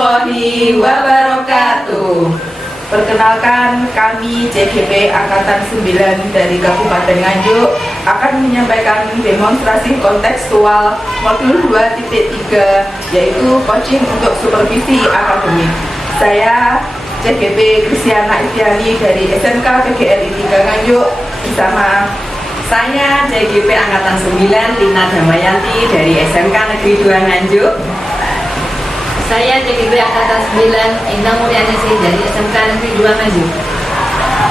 warahmatullahi wabarakatuh. Perkenalkan, kami CGP Angkatan 9 dari Kabupaten Nganjuk akan menyampaikan demonstrasi kontekstual modul 2.3, yaitu coaching untuk supervisi akademik. Saya CGP Kristiana Istiani dari SMK PGRI 3 Nganjuk bersama saya CGP Angkatan 9 Lina Damayanti dari SMK Negeri 2 Nganjuk. Saya CGP Angkatan 9 Indah Mulyaningsih dari SMK Negeri 2 Nganjuk.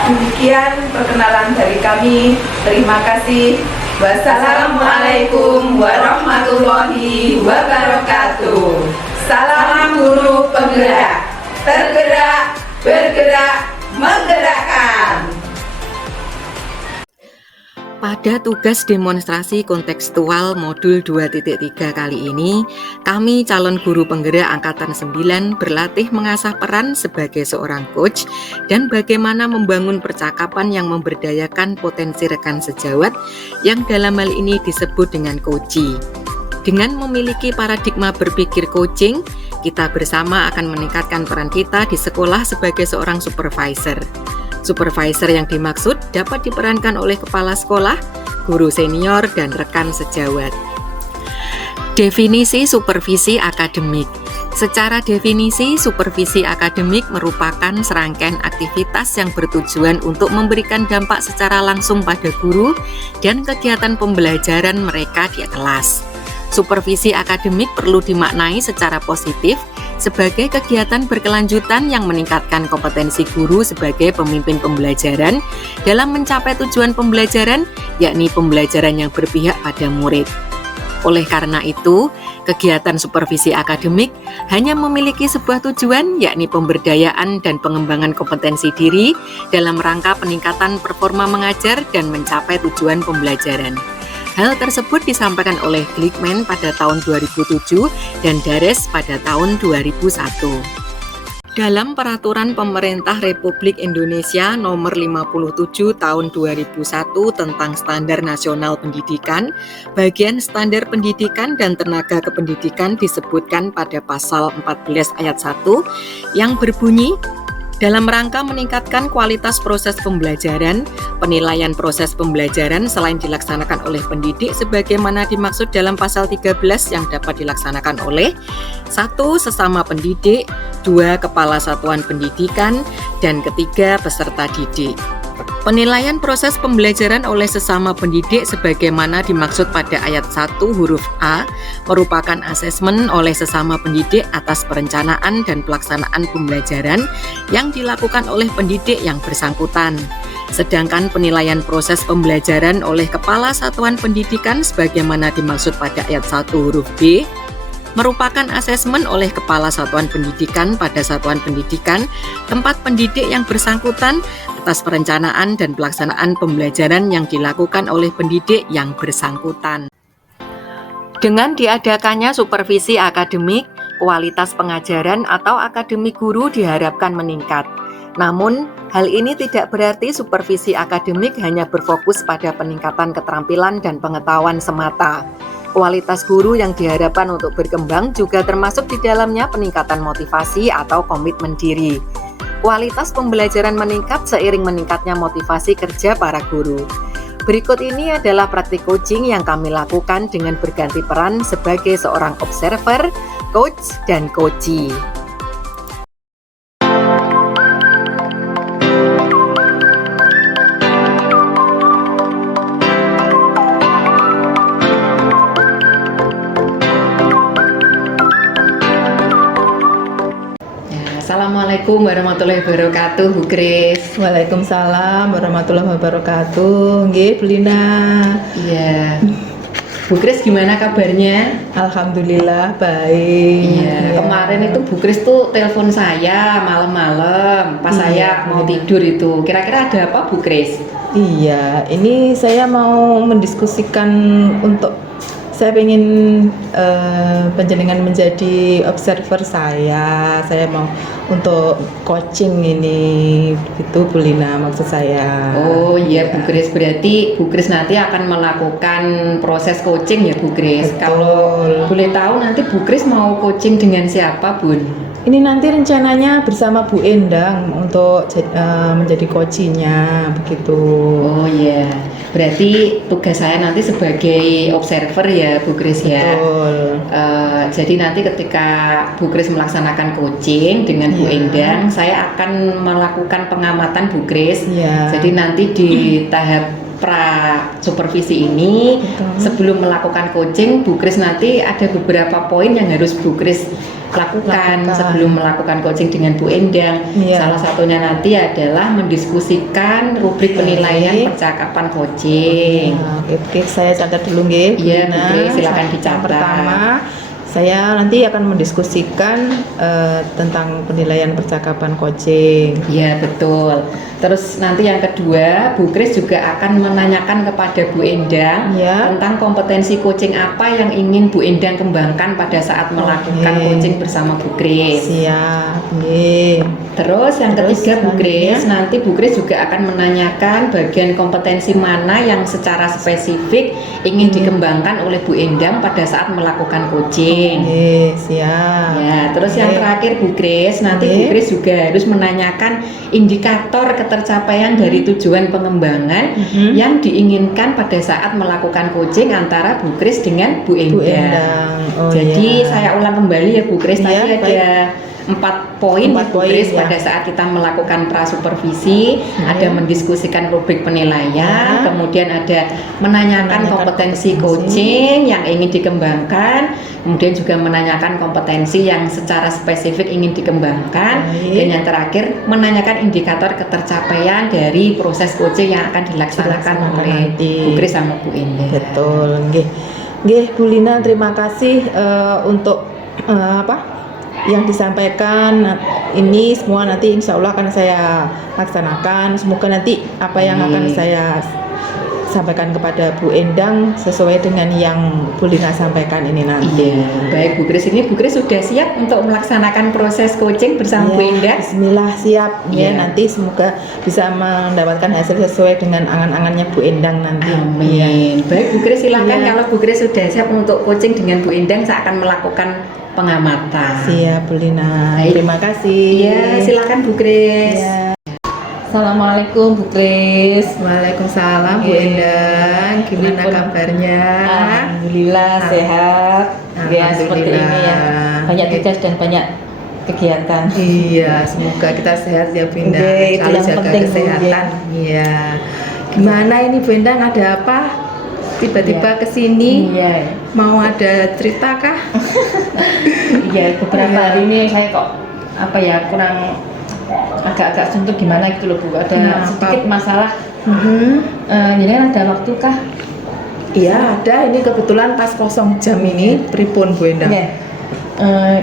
Demikian perkenalan dari kami. Terima kasih. Wassalamualaikum warahmatullahi wabarakatuh. Salam guru penggerak. Tergerak, bergerak, menggerakkan. Pada tugas demonstrasi kontekstual modul 2.3 kali ini, kami calon guru penggerak Angkatan 9 berlatih mengasah peran sebagai seorang coach dan bagaimana membangun percakapan yang memberdayakan potensi rekan sejawat yang dalam hal ini disebut dengan coachee. Dengan memiliki paradigma berpikir coaching, kita bersama akan meningkatkan peran kita di sekolah sebagai seorang supervisor. Supervisor yang dimaksud dapat diperankan oleh kepala sekolah, guru senior, dan rekan sejawat. Definisi supervisi akademik. Secara definisi, supervisi akademik merupakan serangkaian aktivitas yang bertujuan untuk memberikan dampak secara langsung pada guru dan kegiatan pembelajaran mereka di kelas. Supervisi akademik perlu dimaknai secara positif sebagai kegiatan berkelanjutan yang meningkatkan kompetensi guru sebagai pemimpin pembelajaran dalam mencapai tujuan pembelajaran, yakni pembelajaran yang berpihak pada murid. Oleh karena itu, kegiatan supervisi akademik hanya memiliki sebuah tujuan, yakni pemberdayaan dan pengembangan kompetensi diri dalam rangka peningkatan performa mengajar dan mencapai tujuan pembelajaran. Hal tersebut disampaikan oleh Glickman pada tahun 2007 dan Dares pada tahun 2001. Dalam Peraturan Pemerintah Republik Indonesia Nomor 57 Tahun 2001 tentang Standar Nasional Pendidikan, bagian standar pendidikan dan tenaga kependidikan disebutkan pada pasal 14 ayat 1 yang berbunyi, dalam rangka meningkatkan kualitas proses pembelajaran, penilaian proses pembelajaran selain dilaksanakan oleh pendidik sebagaimana dimaksud dalam pasal 13 yang dapat dilaksanakan oleh 1. Sesama pendidik, 2. Kepala satuan pendidikan, dan ketiga peserta didik. Penilaian proses pembelajaran oleh sesama pendidik sebagaimana dimaksud pada ayat 1 huruf A merupakan asesmen oleh sesama pendidik atas perencanaan dan pelaksanaan pembelajaran yang dilakukan oleh pendidik yang bersangkutan. Sedangkan penilaian proses pembelajaran oleh kepala satuan pendidikan sebagaimana dimaksud pada ayat 1 huruf B merupakan asesmen oleh kepala satuan pendidikan pada satuan pendidikan tempat pendidik yang bersangkutan atas perencanaan dan pelaksanaan pembelajaran yang dilakukan oleh pendidik yang bersangkutan. Dengan diadakannya supervisi akademik, kualitas pengajaran atau akademik guru diharapkan meningkat. Namun, hal ini tidak berarti supervisi akademik hanya berfokus pada peningkatan keterampilan dan pengetahuan semata. Kualitas guru yang diharapkan untuk berkembang juga termasuk di dalamnya peningkatan motivasi atau komitmen diri. Kualitas pembelajaran meningkat seiring meningkatnya motivasi kerja para guru. Berikut ini adalah praktik coaching yang kami lakukan dengan berganti peran sebagai seorang observer, coach, dan coachee. Assalamualaikum warahmatullahi wabarakatuh, Bu Kris. Waalaikumsalam warahmatullahi wabarakatuh. Nggih, Bu Lina. Iya. Bu Kris gimana kabarnya? Alhamdulillah baik. Iya. Kemarin itu Bu Kris tuh telepon saya malam-malam pas saya mau tidur itu. Kira-kira ada apa, Bu Kris? Iya, ini saya mau mendiskusikan untuk saya ingin panjenengan menjadi observer saya. Saya mau untuk coaching ini, itu Bu Lina maksud saya. Oh iya Bu Grace, berarti Bu Grace nanti akan melakukan proses coaching ya Bu Grace. Betul. Kalau boleh tahu nanti Bu Grace mau coaching dengan siapa Bun? Ini nanti rencananya bersama Bu Endang untuk menjadi coachingnya begitu. Oh iya, berarti tugas saya nanti sebagai observer ya Bu Grace ya. Betul. Jadi nanti ketika Bu Grace melaksanakan coaching dengan Bu Iya. Endang, saya akan melakukan pengamatan Bu Grace. Iya. Jadi nanti di tahap pra supervisi ini, Betul. sebelum melakukan coaching, Bu Grace nanti ada beberapa poin yang harus Bu Grace lakukan sebelum melakukan coaching dengan Bu Endang. Iya. Salah satunya nanti adalah mendiskusikan rubrik penilaian percakapan coaching. Nah, oke, saya catat dulu nggih. Iya, Bu Bu Lina. Grace, silakan Yang dicatat. pertama, saya nanti akan mendiskusikan tentang penilaian percakapan coaching. Iya betul. Terus nanti yang kedua, Bu Grace juga akan menanyakan kepada Bu Endang Ya. tentang kompetensi coaching apa yang ingin Bu Endang kembangkan pada saat melakukan Oke. coaching bersama Bu Grace. Siap, nggih. Terus yang Terus ketiga Bu Grace, selanjutnya? nanti Bu Grace juga akan menanyakan bagian kompetensi mana yang secara spesifik ingin dikembangkan oleh Bu Endang pada saat melakukan coaching. Nggih, siap. Ya, terus yang Oke. terakhir Bu Grace, nanti Bu Oke. Grace juga harus menanyakan indikator ketercapaian dari tujuan pengembangan yang diinginkan pada saat melakukan coaching antara Bu Grace dengan Bu Bu Endang. Endang. Oh, Jadi iya. saya ulang kembali ya Bu Grace, Iya, tadi baik. ada 4 poin Empat ya Bu poin, Grace ya. pada saat kita melakukan prasupervisi, ada mendiskusikan rubrik penilaian, Ya. kemudian ada menanyakan kompetensi coaching yang ingin dikembangkan, kemudian juga menanyakan kompetensi yang secara spesifik ingin dikembangkan, Baik. dan yang terakhir menanyakan indikator ketercapaian dari proses coaching yang akan dilaksanakan Dilaksanakan oleh nanti. Bu Grace sama Bu Endang. Betul, nggih. Nggih, Bu Lina, terima kasih untuk yang disampaikan ini semua nanti insya Allah akan saya laksanakan. Semoga nanti apa yang akan saya sampaikan kepada Bu Endang sesuai dengan yang Bu Lina sampaikan ini nanti. Iya, baik Bu Grace, ini Bu Grace sudah siap untuk melaksanakan proses coaching bersama Bu Ya, Endang? Bismillah, siap. Iya. Ya, nanti semoga bisa mendapatkan hasil sesuai dengan angan-angannya Bu Endang nanti. Amin. Baik Bu Grace, silahkan Iya. kalau Bu Grace sudah siap untuk coaching dengan Bu Endang, saya akan melakukan pengamatan. Siap, Bu Lina. Baik. Terima kasih. Iya, silakan Bu Grace. Iya. Assalamualaikum Bu Grace. Waalaikumsalam Bu Oke. Endang. Gimana Pripun? kabarnya? Alhamdulillah sehat. Ya seperti ini ya. Banyak tugas dan banyak kegiatan. Iya, semoga kita sehat ya Bu Endang. Oke, itu Selalu yang jaga penting, Bu, kesehatan. Iya. Gimana ini Bu Endang, ada apa? Tiba-tiba kesini Iya. mau ada cerita kah? Iya, beberapa Iya. hari ini saya kok kurang agak-agak suntuk gimana gitu loh Bu. Ada Kenapa? sedikit masalah. Mhm. Jadi ada waktu kah? Iya, ada. Ini kebetulan pas kosong jam ini. Pripun Bu Endang? Iya.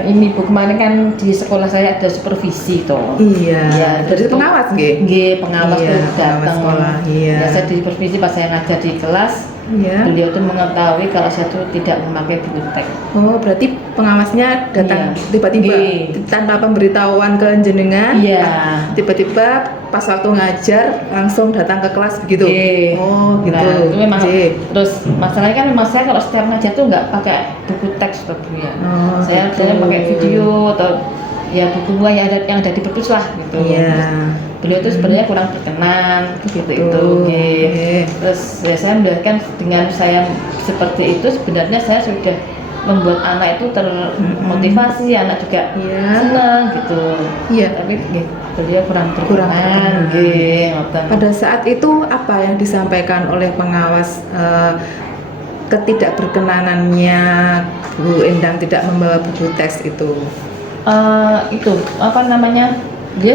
Ini Bu, kemarin kan di sekolah saya ada supervisi toh. Iya. Iya, Dari terus pengawas nggih? Nggih, pengawas Iya, tuh pengawas datang. sekolah, iya. Ya, saya di supervisi pas saya ngajar di kelas, Iya. beliau tuh mengetahui kalau saya tuh tidak memakai buku teks. Oh, berarti pengawasnya datang Iya. tiba-tiba Nggih. tanpa pemberitahuan ke jenengan. Iya. Tiba-tiba pas waktu ngajar langsung datang ke kelas begitu. Nggih. Oh, gitu. Nah, itu memang Nggih. terus masalahnya kan memang saya kalau setiap ngajar tuh nggak pakai buku teks tuh Bu ya. Oh, Saya gitu. biasanya pakai video atau ya buku yang ada di perpus lah gitu. Iya. Beliau tuh sebenarnya kurang berkenan gitu itu. Betul. Nggih. Nggih. Terus ya, saya melihatkan dengan saya seperti itu sebenarnya saya sudah membuat anak itu termotivasi, anak juga Iya. senang gitu. Iya. Tapi nggih, beliau kurang Kurang berkenan. berkenan. Nggih, ngoten. Pada saat itu apa yang disampaikan oleh pengawas ketidakberkenanannya Bu Endang tidak membawa buku teks itu? Itu apa namanya, dia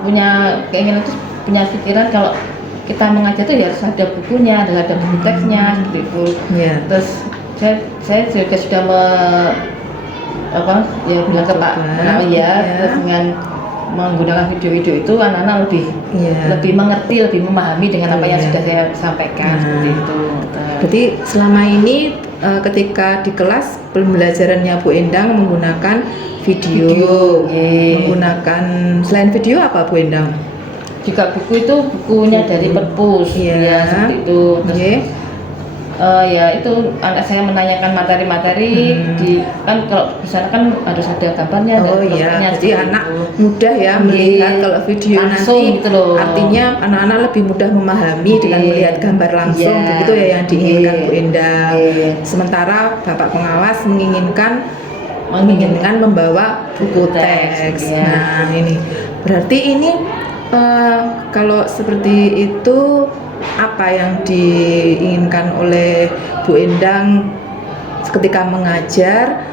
punya keinginan itu, punya pikiran kalau kita mengajar itu ya harus ada bukunya, ada buku teksnya seperti itu. Iya. Terus saya juga sudah bilang ke Pak Mencoba, Menawar ya, ya. terus dengan menggunakan video-video itu anak-anak Iya. lebih mengerti, lebih memahami dengan apa yang Iya. sudah saya sampaikan Nah. seperti itu. Berarti selama ini ketika di kelas pembelajarannya Bu Endang menggunakan video, menggunakan selain video apa Bu Endang? Juga buku itu bukunya dari Perpus, Iya. ya seperti itu. Terus, Oke. ya itu anak saya menanyakan materi-materi di kan kalau di sana kan harus ada gambarnya, ada Oh iya, gambarnya, jadi seperti anak itu. mudah ya melihat kalau video Langsung nanti gitu loh. artinya anak-anak lebih mudah memahami dengan Iya. melihat gambar langsung, Iya. begitu ya yang diinginkan Iya. Bu Endang. Iya. Sementara Bapak pengawas menginginkan Menginginkan membawa buku teks. Iya. Nah ini berarti ini kalau seperti itu apa yang diinginkan oleh Bu Endang ketika mengajar?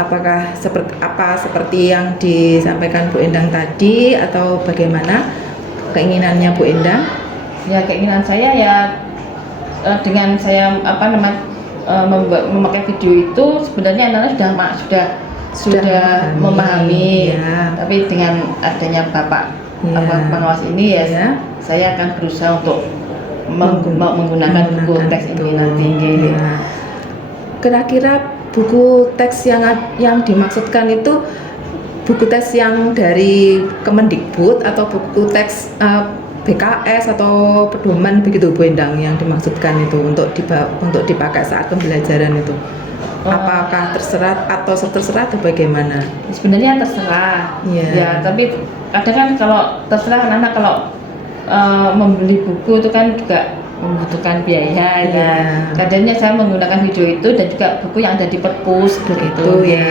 Apakah seperti yang disampaikan Bu Endang tadi atau bagaimana keinginannya Bu Endang? Ya keinginan saya ya dengan saya memakai video itu sebenarnya anak-anak sudah memahami. Ya. Tapi dengan adanya Bapak Ya. pengawas ini ya, Ya. saya akan berusaha untuk menggunakan buku teks ini nanti. Ya. Kira-kira buku teks yang dimaksudkan itu buku teks yang dari Kemendikbud atau buku teks BKS atau pedoman begitu Bu Endang yang dimaksudkan itu untuk dipakai saat pembelajaran itu? Apakah terserah atau terserah atau bagaimana? Sebenarnya terserah. Iya. Ya, tapi kadang kan kalau terserah anak-anak kalau membeli buku itu kan juga membutuhkan biaya Iya. ya. Kadangnya saya menggunakan video itu dan juga buku yang ada di Perpus Begitu, ya.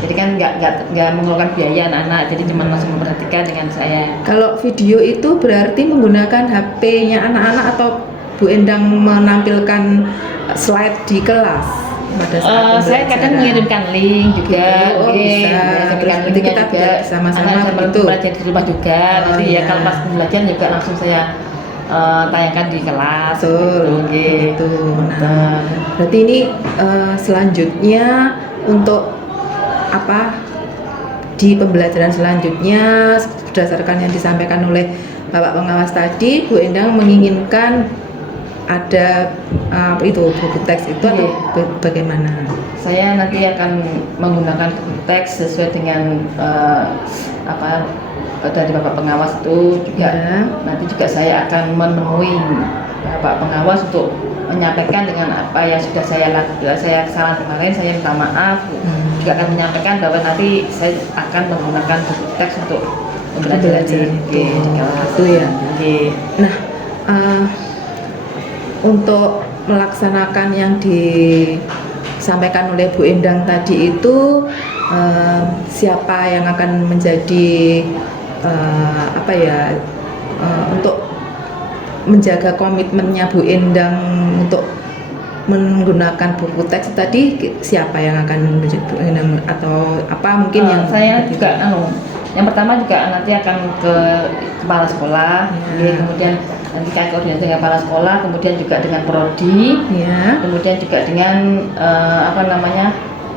Jadi kan nggak mengeluarkan biaya anak-anak, jadi cuma langsung memperhatikan dengan saya. Kalau video itu berarti menggunakan HP-nya anak-anak atau Bu Endang menampilkan slide di kelas pada saat Saya kadang mengirimkan link juga, Oh, bisa. saya Terus berikan nanti linknya kita juga. sama-sama Anak begitu. belajar di rumah juga. Oh, Nanti iya. ya kalau pas pembelajaran juga langsung saya tayangkan di kelas. Betul, gitu. begitu. Nah, berarti ini selanjutnya untuk apa di pembelajaran selanjutnya berdasarkan yang disampaikan oleh Bapak pengawas tadi, Bu Endang menginginkan ada itu buku teks itu atau bagaimana? Saya nanti akan menggunakan buku teks sesuai dengan dari Bapak pengawas itu juga. Ya. Nanti juga saya akan menemui Bapak pengawas untuk menyampaikan dengan apa yang sudah saya lakukan. Saya kesalahan kemarin, saya minta maaf. Juga akan menyampaikan bahwa nanti saya akan menggunakan buku teks untuk pembelajaran itu. di kelas. Itu ya. Oke. Nah, untuk melaksanakan yang disampaikan oleh Bu Endang tadi itu siapa yang akan menjadi untuk menjaga komitmennya Bu Endang untuk menggunakan buku teks tadi, siapa yang akan menjadi Bu Endang atau apa mungkin yang saya juga yang pertama juga nanti akan ke kepala sekolah, Ya. kemudian nanti akan koordinasi dengan kepala sekolah, kemudian juga dengan prodi, ya. kemudian juga dengan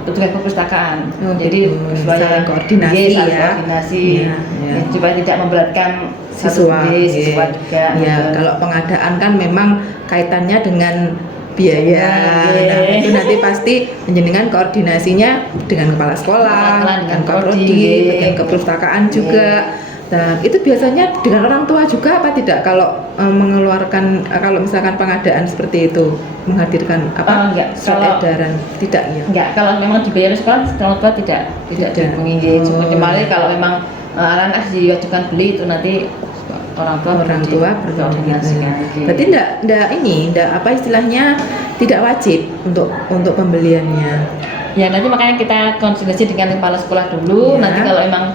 petugas perpustakaan. Oh, jadi gitu. supaya Saling koordinasi saling ya. koordinasi, Ya, ya. supaya tidak memberatkan Siswa siswa juga. ya. gitu. Kalau pengadaan kan memang kaitannya dengan biaya. Iya. Nah, itu nanti pasti menjenengan koordinasinya dengan kepala sekolah, dengan prodi, Kaprodi, dengan keperpustakaan juga. Nah, itu biasanya dengan orang tua juga apa tidak kalau mengeluarkan kalau misalkan pengadaan seperti itu menghadirkan Enggak, surat kalau- edaran tidak ya? Enggak, kalau memang dibayar sekolah, orang tua tidak dihubungi. Oh. Kecuali kalau memang anak-anak diwajibkan beli itu nanti orang tua berkoordinasi. Berarti enggak apa istilahnya tidak wajib untuk pembeliannya. Ya nanti makanya kita konsultasi dengan kepala sekolah dulu. Ya. Nanti kalau memang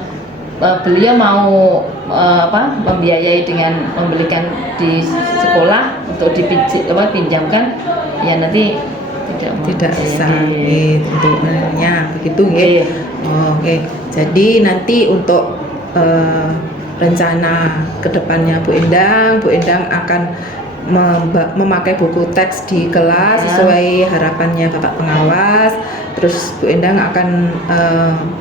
beliau mau membiayai dengan membelikan di sekolah untuk dipinjamkan, ya nanti Tidak bisa Iya. tentunya begitu Oke. ya. Oke. Jadi nanti untuk rencana kedepannya Bu Endang akan memakai buku teks di kelas sesuai harapannya Bapak Pengawas. Terus Bu Endang akan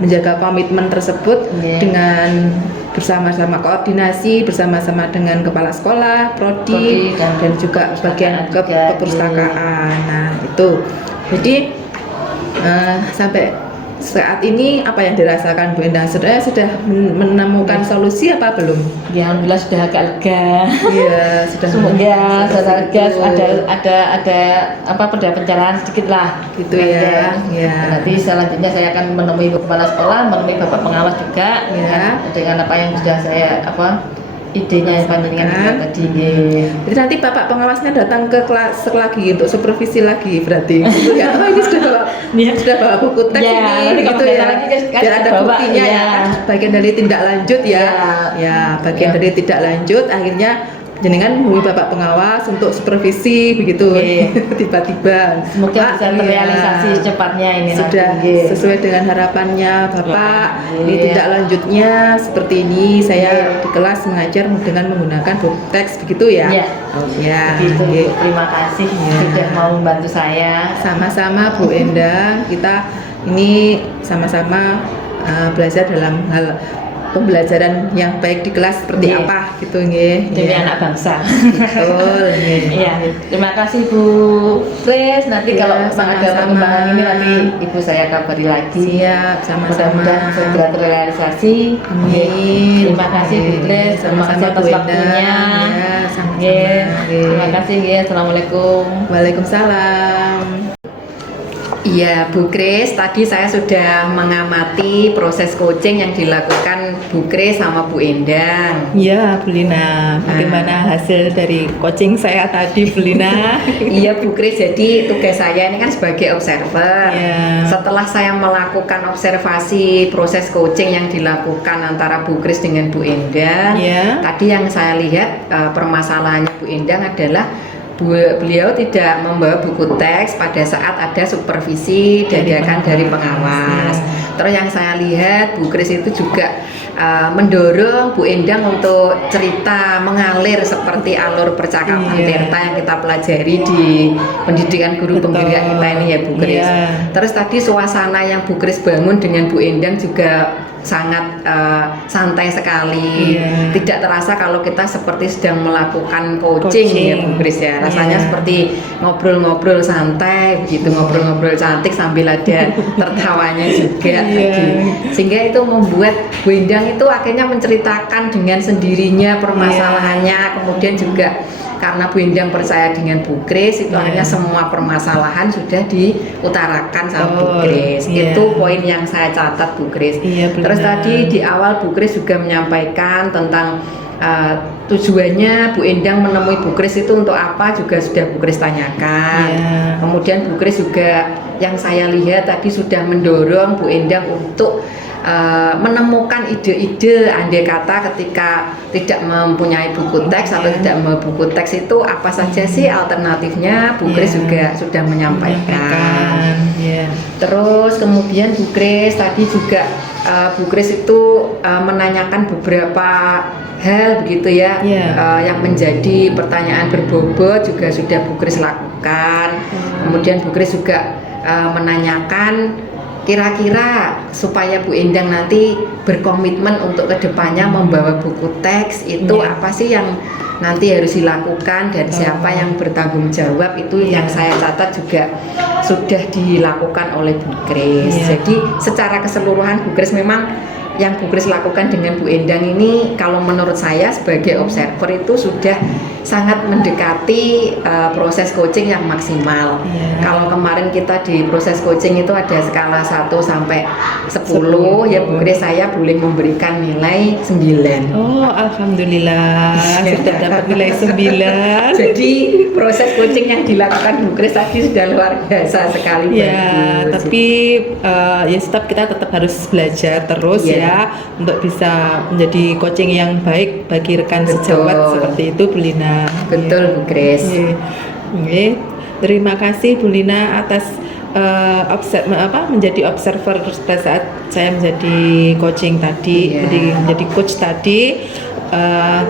menjaga komitmen tersebut dengan bersama-sama koordinasi bersama-sama dengan kepala sekolah, prodi dan juga bagian keperpustakaan. Nah, itu. Jadi sampai saat ini apa yang dirasakan Bu Endang? Sudah menemukan solusi apa belum? Ya, alhamdulillah sudah agak lega. Iya, sudah. Semoga sudah lega, ada apa pencerahan sedikit lah gitu ya. Ya. Nanti selanjutnya saya akan menemui kepala sekolah, menemui Bapak Pengawas juga ya. Dengan apa yang sudah saya idenya yang panjenengan juga tadi. Jadi nanti Bapak Pengawasnya datang ke kelas lagi untuk supervisi lagi berarti. Gitu ya. Oh, ini sudah bawa buku teks ini gitu ya. Biar ada buktinya ya. Bagian dari tindak lanjut ya. Ya, bagian dari tindak lanjut akhirnya jenengan menghubungi Bapak Pengawas untuk supervisi begitu. Tiba-tiba semoga bisa terrealisasi secepatnya ini sudah nanti. Sesuai dengan harapannya Bapak. Ini tindak lanjutnya seperti ini, saya di kelas mengajar dengan menggunakan buku teks begitu ya. Ya. Begitu. Terima kasih sudah mau membantu saya. Sama-sama Bu Endang, kita ini sama-sama belajar dalam hal pembelajaran yang baik di kelas seperti apa gitu nggih. Demi anak bangsa. Betul nggih. Iya. Terima kasih Bu Grace. Nanti kalau ada perkembangan ini nanti Ibu saya kabari lagi. Siap, sama-sama. Mudah-mudahan segera terrealisasi. Amin. Terima kasih Bu Grace. Terima kasih atas waktunya. Ya, sama-sama. Terima kasih ya. Assalamualaikum. Waalaikumsalam. Iya Bu Kris, tadi saya sudah mengamati proses coaching yang dilakukan Bu Kris sama Bu Endang. Iya Bu Lina, bagaimana hasil dari coaching saya tadi Bu Lina? Iya Bu Kris, jadi tugas saya ini kan sebagai observer. Iya. Setelah saya melakukan observasi proses coaching yang dilakukan antara Bu Kris dengan Bu Endang, tadi yang saya lihat permasalahannya Bu Endang adalah beliau tidak membawa buku teks pada saat ada supervisi dadakan dari pengawas. Terus yang saya lihat Bu Kris itu juga mendorong Bu Endang untuk cerita mengalir seperti alur percakapan Tirta yang kita pelajari di pendidikan guru penggerak kita ini ya Bu Kris. Terus tadi suasana yang Bu Kris bangun dengan Bu Endang juga sangat santai sekali, tidak terasa kalau kita seperti sedang melakukan coaching. Ya Bu Kris ya, rasanya seperti ngobrol-ngobrol santai begitu, ngobrol-ngobrol cantik sambil ada tertawanya juga sehingga itu membuat Bu Endang itu akhirnya menceritakan dengan sendirinya permasalahannya, kemudian juga karena Bu Endang percaya dengan Bu Kris itu akhirnya semua permasalahan sudah diutarakan sama Bu Kris. Itu poin yang saya catat Bu Kris. Terus tadi di awal Bu Kris juga menyampaikan tentang tujuannya Bu Endang menemui Bu Kris itu untuk apa juga sudah Bu Kris tanyakan. Kemudian Bu Kris juga yang saya lihat tadi sudah mendorong Bu Endang untuk menemukan ide-ide andai kata ketika tidak mempunyai buku teks atau tidak membawa buku teks itu apa saja sih alternatifnya. Bu Kris juga sudah menyampaikan. Terus kemudian Bu Kris tadi juga Bu Kris itu menanyakan beberapa hal begitu ya, yang menjadi pertanyaan berbobot juga sudah Bu Kris lakukan. Kemudian Bu Kris juga menanyakan kira-kira supaya Bu Endang nanti berkomitmen untuk kedepannya membawa buku teks itu apa sih yang nanti harus dilakukan dan siapa yang bertanggung jawab, itu yang saya catat juga sudah dilakukan oleh Bu Kris. Jadi secara keseluruhan Bu Kris memang yang Bu Kris lakukan dengan Bu Endang ini kalau menurut saya sebagai observer itu sudah sangat mendekati proses coaching yang maksimal. Kalau kemarin kita di proses coaching itu ada skala 1 sampai 10, ya Bu Kris saya boleh memberikan nilai 9. Oh, alhamdulillah sudah dapat nilai 9. Jadi proses coaching yang dilakukan Bu Kris tadi sudah luar biasa sekali. Tapi ya tetap kita tetap harus belajar terus untuk bisa menjadi coaching yang baik bagi rekan sejawat seperti itu Bu Lina. Betul Bu Kris. Terima kasih Bu Lina atas menjadi observer pada saat saya menjadi coaching tadi, menjadi coach tadi,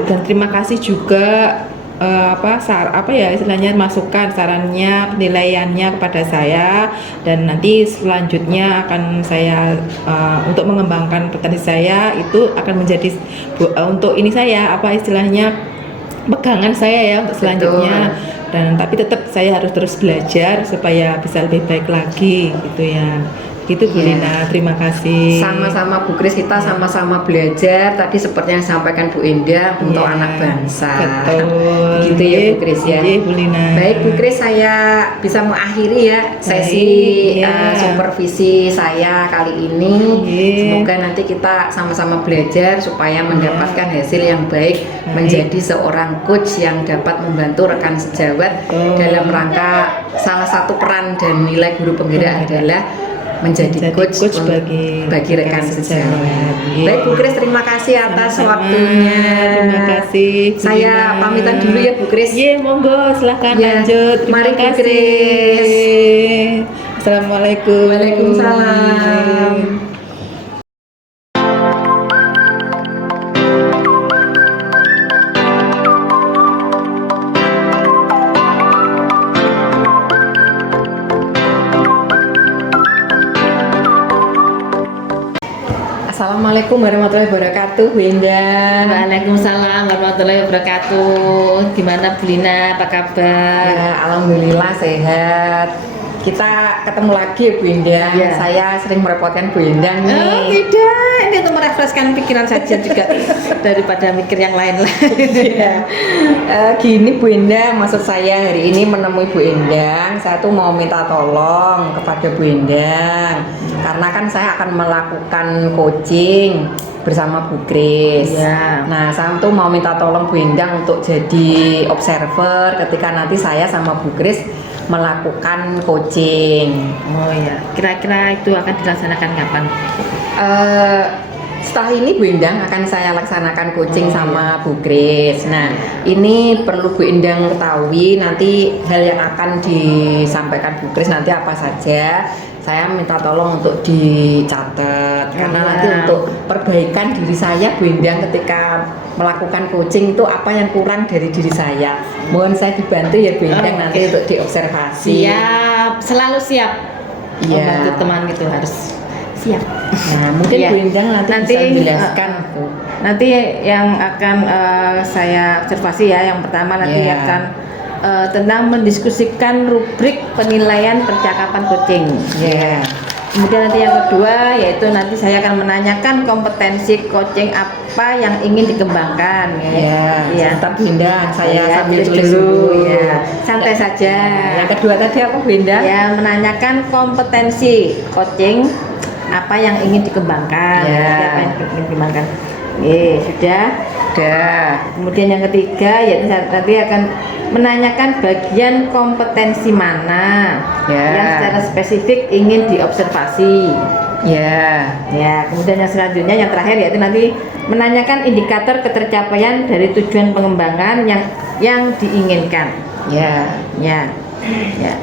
dan terima kasih juga istilahnya masukan, sarannya, penilaiannya kepada saya, dan nanti selanjutnya akan saya untuk mengembangkan potensi saya itu akan menjadi untuk ini saya istilahnya pegangan saya ya untuk selanjutnya. Dan tapi tetap saya harus terus belajar supaya bisa lebih baik lagi gitu ya. Gitu Bu Lina, terima kasih. Sama-sama Bu Kris, kita sama-sama belajar. Tadi seperti yang disampaikan Bu Indah untuk anak bangsa. Betul. Gitu ya Bu Kris ya. Bu Lina. Baik Bu Kris, saya bisa mengakhiri ya sesi supervisi saya kali ini. Semoga nanti kita sama-sama belajar supaya mendapatkan hasil yang baik, menjadi seorang coach yang dapat membantu rekan sejawat dalam rangka salah satu peran dan nilai guru penggerak adalah menjadi coach bagi rekan sejawat. Baik Bu Kris, terima kasih atas waktunya. Terima kasih. Saya pamitan dulu ya Bu Kris. Monggo silahkan Ya, lanjut. Terima mari Bu kasih. Kris. Assalamualaikum. Waalaikumsalam. Assalamualaikum warahmatullahi wabarakatuh, Bu Indah. Waalaikumsalam warahmatullahi wabarakatuh. Gimana Bu Lina, apa kabar? Ya, alhamdulillah sehat. Kita ketemu lagi Bu Indah. Ya. Saya sering merepotkan Bu Indah nih. Tidak, ini untuk merefreshkan pikiran saja juga daripada mikir yang lain-lain. Ya. Gini Bu Indah, maksud saya hari ini menemui Bu Indah. Saya tuh mau minta tolong kepada Bu Indah, karena kan saya akan melakukan coaching bersama Bu Kris. Ya. Nah, saya tuh mau minta tolong Bu Indah untuk jadi observer ketika nanti saya sama Bu Kris melakukan coaching. Oh ya, kira-kira itu akan dilaksanakan kapan? Setelah ini Bu Indang akan saya laksanakan coaching sama Bu Kris. Nah, ini perlu Bu Indang ketahui nanti hal yang akan disampaikan Bu Kris nanti apa saja. Saya minta tolong untuk dicatat karena nanti untuk perbaikan diri saya Bu Indang ketika melakukan coaching itu apa yang kurang dari diri saya. Mohon saya dibantu ya Bu Indang nanti untuk diobservasi. Siap, selalu siap. Iya. Membantu teman gitu harus siap. Nah, mungkin Iya. Bu Indang nanti bisa menjelaskan Bu. Nanti yang akan saya observasi ya, yang pertama nanti Yeah. akan tentang mendiskusikan rubrik penilaian percakapan coaching. Ya. Kemudian nanti yang kedua yaitu nanti saya akan menanyakan kompetensi coaching apa yang ingin dikembangkan. Ya, tetap Bu Indang, saya Ya, sambil tulis tulis dulu. ya. Santai saja. Yang kedua tadi apa Bu Indang? Ya, menanyakan kompetensi coaching apa yang ingin dikembangkan. Ya. Apa yang ingin dikembangkan. Sudah. Kemudian yang ketiga yaitu nanti akan menanyakan bagian kompetensi mana yang secara spesifik ingin diobservasi. Kemudian yang selanjutnya yang terakhir yaitu nanti menanyakan indikator ketercapaian dari tujuan pengembangan yang diinginkan.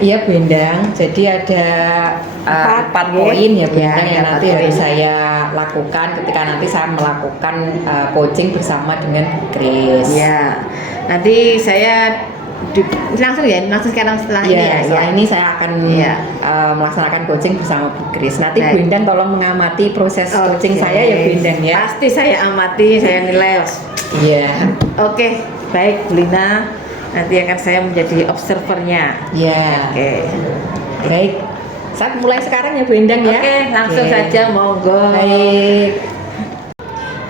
Iya Bu Indang, jadi ada 4 poin ya Bu Indang yang nanti harus saya lakukan ketika nanti saya melakukan coaching bersama dengan Bu Kris. Nanti saya langsung sekarang setelah ini ya. Setelah ini saya akan melaksanakan coaching bersama Bu Kris. Nanti Bu Indang tolong mengamati proses coaching saya ya Bu Indang ya. Pasti saya amati, saya nilai. Iya. Oke, baik Bu Lina. Nanti akan saya menjadi observernya. Baik. Saya mulai sekarang ya Bu Indang ya. Langsung saja monggo. Baik.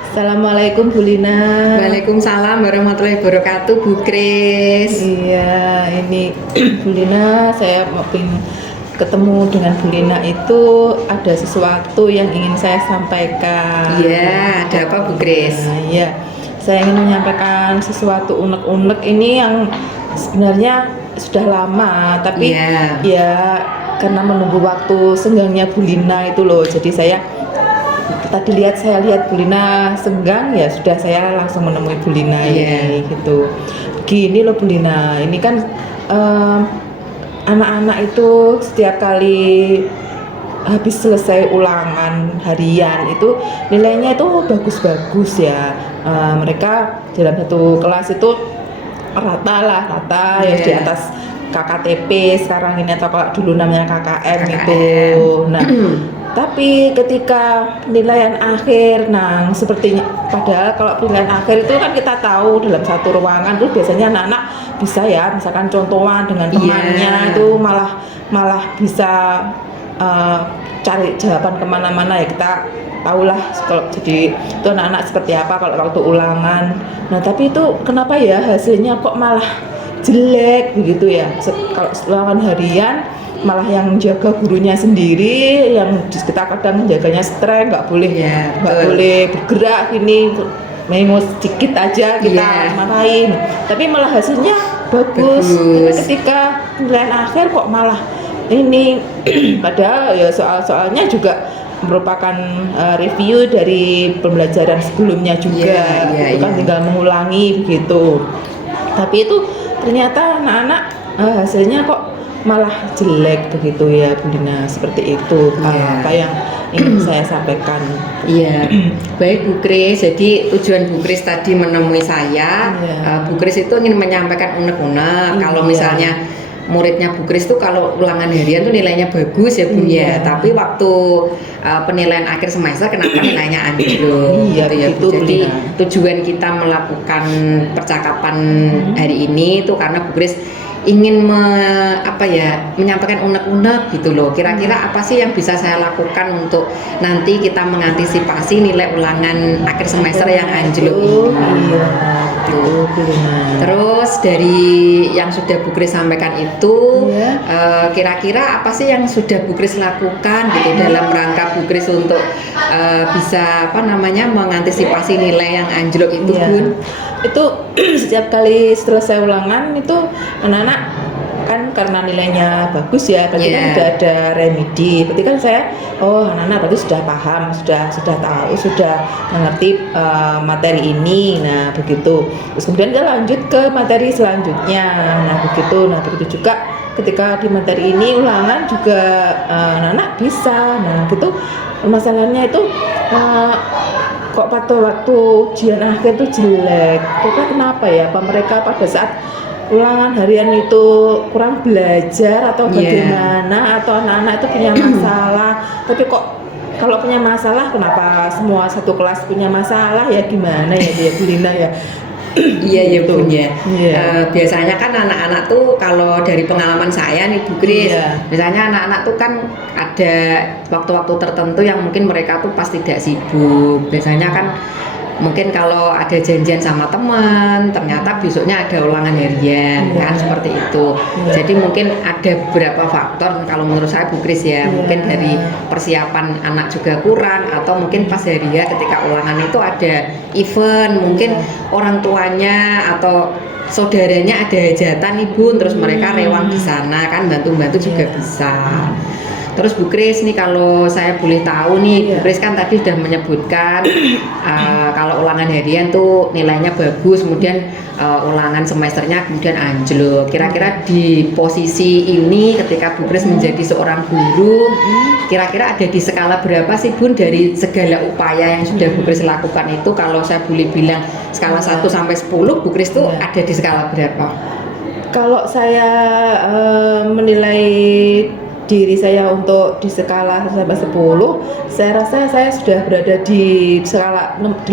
Assalamualaikum Bu Lina. Waalaikumsalam warahmatullahi wabarakatuh Bu Kris. Iya, ini Bu Lina, saya mau ketemu dengan Bu Lina itu ada sesuatu yang ingin saya sampaikan. Iya, ada apa Bu Kris? Iya, saya ingin menyampaikan sesuatu unek-unek ini yang sebenarnya sudah lama, tapi ya karena menunggu waktu senggangnya Bu Lina itu loh, jadi saya lihat Bu Lina senggang ya sudah saya langsung menemui Bu Lina ini gitu. Gini loh Bu Lina, ini kan anak-anak itu setiap kali habis selesai ulangan harian itu nilainya itu bagus-bagus ya. Mereka dalam satu kelas itu rata ya di atas KKTP sekarang ini, atau kalau dulu namanya KKM itu. Nah, tapi ketika penilaian akhir, nah sepertinya, padahal kalau penilaian akhir itu kan kita tahu dalam satu ruangan tuh biasanya anak-anak bisa ya, misalkan contohan dengan temannya itu malah bisa cari jawaban kemana-mana ya, kita tahulah kalau jadi itu anak-anak seperti apa kalau waktu ulangan. Nah tapi itu kenapa ya hasilnya kok malah jelek begitu ya? Kalau ulangan harian malah yang jaga gurunya sendiri, yang kita kadang menjaganya stres, nggak boleh bergerak gini, memo sedikit aja kita marahin, tapi malah hasilnya bagus. Ketika penilaian akhir kok malah ini padahal ya soal-soalnya juga merupakan review dari pembelajaran sebelumnya juga, bukan tinggal mengulangi begitu. Tapi itu ternyata anak-anak hasilnya kok malah jelek begitu ya Bu Lina, seperti itu. Apa yang ingin saya sampaikan. Iya, baik Bu Kris. Jadi tujuan Bu Kris tadi menemui saya, Bu Kris itu ingin menyampaikan unek-unek kalau misalnya muridnya Bu Kris tuh kalau ulangan harian tuh nilainya bagus ya Bu ya, tapi waktu penilaian akhir semester kenapa nilainya anjlok gitu ya Bu. Jadi tujuan kita melakukan percakapan hari ini tuh karena Bu Kris ingin menyampaikan unek-unek gitu loh. Kira-kira apa sih yang bisa saya lakukan untuk nanti kita mengantisipasi nilai ulangan akhir semester yang anjlok ini. Terus dari yang sudah Bu Kris sampaikan itu, kira-kira apa sih yang sudah Bu Kris lakukan gitu dalam rangka Bu Kris untuk bisa mengantisipasi nilai yang anjlok itu, Bun? Itu setiap kali selesai ulangan itu anak-anak kan karena nilainya bagus ya, berarti kan sudah ada remedi. Berarti kan saya, anak-anak berarti sudah paham, sudah tahu, sudah mengerti materi ini. Nah begitu. Terus kemudian kita lanjut ke materi selanjutnya. Nah begitu juga ketika di materi ini ulangan juga anak-anak bisa. Nah gitu masalahnya itu kok pada waktu ujian akhir tuh jelek. Kenapa ya? Apa mereka pada saat ulangan harian itu kurang belajar atau bagaimana? Atau anak-anak itu punya masalah? Tapi kok kalau punya masalah kenapa semua satu kelas punya masalah ya, gimana ya dia Bu Lina ya? Iya ya Bun ya. Biasanya kan anak-anak tuh kalau dari pengalaman saya nih Bu Kris, biasanya anak-anak tuh kan ada waktu-waktu tertentu yang mungkin mereka tuh pas tidak sibuk. Biasanya kan mungkin kalau ada janjian sama teman, ternyata besoknya ada ulangan harian kan seperti itu. Jadi mungkin ada beberapa faktor kalau menurut saya Bu Kris ya, mungkin dari persiapan anak juga kurang, atau mungkin pas hari ya ketika ulangan itu ada event, mungkin orang tuanya atau saudaranya ada hajatan nih Bun, terus mereka rewang di sana kan, bantu-bantu juga bisa. Terus Bu Kris nih kalau saya boleh tahu nih, Bu Kris kan tadi sudah menyebutkan kalau ulangan harian tuh nilainya bagus, kemudian ulangan semesternya kemudian anjlok. Kira-kira di posisi ini ketika Bu Kris menjadi seorang guru, kira-kira ada di skala berapa sih Bun dari segala upaya yang sudah Bu Kris lakukan itu? Kalau saya boleh bilang skala 1 sampai 10, Bu Kris tuh ada di skala berapa? Kalau saya menilai diri saya untuk di skala sampai 10, saya rasa saya sudah berada di skala 8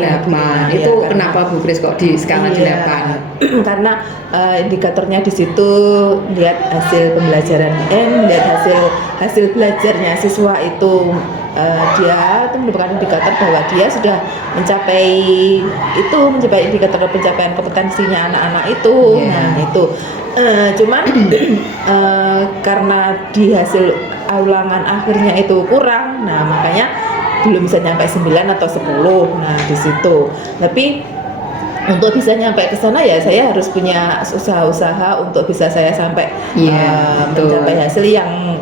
ya. Itu kenapa Bu Kris kok di skala 8? Karena indikatornya di situ lihat hasil pembelajaran, lihat hasil belajarnya siswa itu, dia itu merupakan indikator bahwa dia sudah mencapai indikator pencapaian kompetensinya anak-anak itu. Nah itu cuman karena di hasil ulangan akhirnya itu kurang, nah makanya belum bisa nyampe 9 atau 10. Nah di situ. Tapi untuk bisa nyampe ke sana ya saya harus punya usaha-usaha untuk bisa saya sampai mencapai hasil yang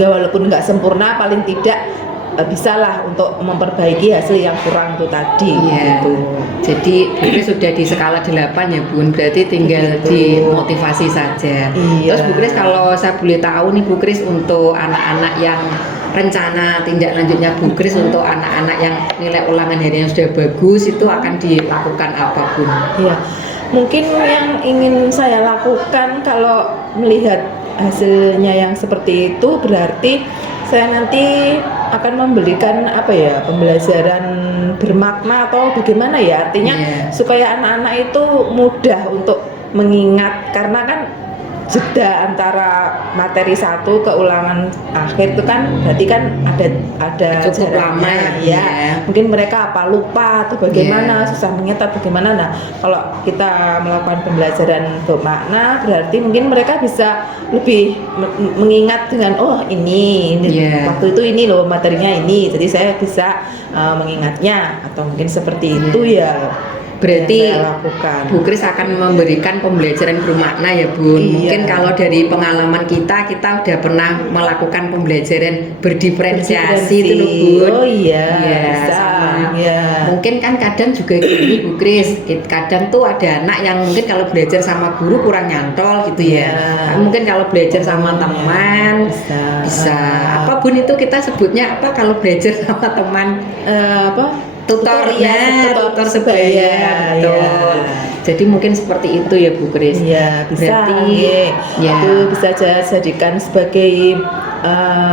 walaupun nggak sempurna, paling tidak bisalah untuk memperbaiki hasil yang kurang itu tadi. Gitu. Jadi Bu sudah di skala 8 ya Bun, berarti tinggal dimotivasi saja. Terus Bu Kris kalau saya boleh tahu nih Bu Kris, untuk anak-anak yang rencana tindak lanjutnya Bu Kris untuk anak-anak yang nilai ulangan harian yang sudah bagus itu akan dilakukan apa Bun? Iya, mungkin yang ingin saya lakukan kalau melihat hasilnya yang seperti itu berarti saya nanti akan memberikan apa ya, pembelajaran bermakna atau bagaimana ya, artinya supaya anak-anak itu mudah untuk mengingat, karena kan jeda antara materi satu ke ulangan akhir itu kan berarti kan ada cukup lama ya. Mungkin mereka apa lupa atau bagaimana, susah mengingat atau bagaimana. Nah, kalau kita melakukan pembelajaran bermakna berarti mungkin mereka bisa lebih mengingat dengan ini waktu itu ini loh materinya ini, jadi saya bisa mengingatnya, atau mungkin seperti itu ya. Berarti Bu Kris akan memberikan pembelajaran bermakna ya Bun. Mungkin kalau dari pengalaman kita udah pernah melakukan pembelajaran berdiferensiasi itu loh Bun. Oh iya, sama. Ya. Mungkin kan kadang juga gini Bu Kris, kadang tuh ada anak yang mungkin kalau belajar sama guru kurang nyantol gitu ya. Mungkin kalau belajar sama teman bisa. Apa Bun itu kita sebutnya apa kalau belajar sama teman? Tutor sebaya, betul. Jadi mungkin seperti itu ya Bu Kris. Iya, bisa. Berarti itu bisa jadikan sebagai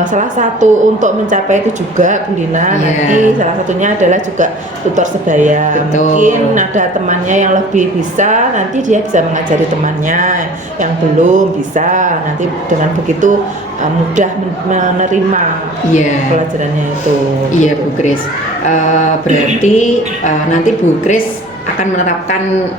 salah satu untuk mencapai itu juga Bu Lina. Nanti salah satunya adalah juga tutor sebaya. Betul. Mungkin ada temannya yang lebih bisa, nanti dia bisa mengajari temannya yang belum bisa. Nanti dengan begitu mudah menerima pelajarannya itu. Iya Bu Kris. Berarti nanti Bu Kris akan menerapkan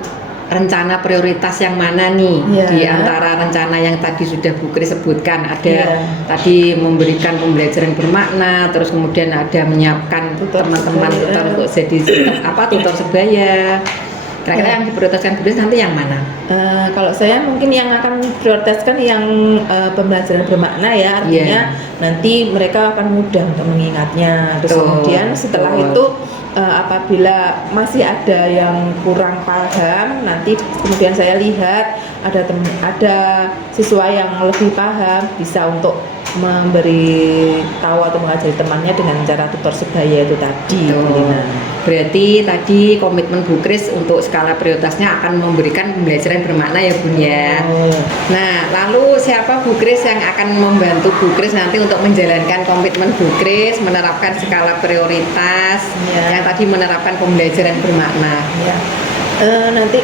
rencana prioritas yang mana nih di antara rencana yang tadi sudah Bu Kris sebutkan, ada tadi memberikan pembelajaran bermakna, terus kemudian ada menyiapkan teman-teman tutor untuk jadi tutor sebaya. Kira-kira yang diprioritaskan Bu Kris nanti yang mana? Kalau saya mungkin yang akan prioritaskan yang pembelajaran bermakna ya, artinya nanti mereka akan mudah untuk mengingatnya. Terus kemudian setelah itu apabila masih ada yang kurang paham, nanti kemudian saya lihat ada siswa yang lebih paham, bisa untuk memberi tahu atau mengajari temannya dengan cara tutor sebaya itu tadi. Berarti tadi komitmen Bu Kris untuk skala prioritasnya akan memberikan pembelajaran bermakna ya Bun ya. Nah, lalu siapa Bu Kris yang akan membantu Bu Kris nanti untuk menjalankan komitmen Bu Kris menerapkan skala prioritas yang tadi menerapkan pembelajaran bermakna? Nanti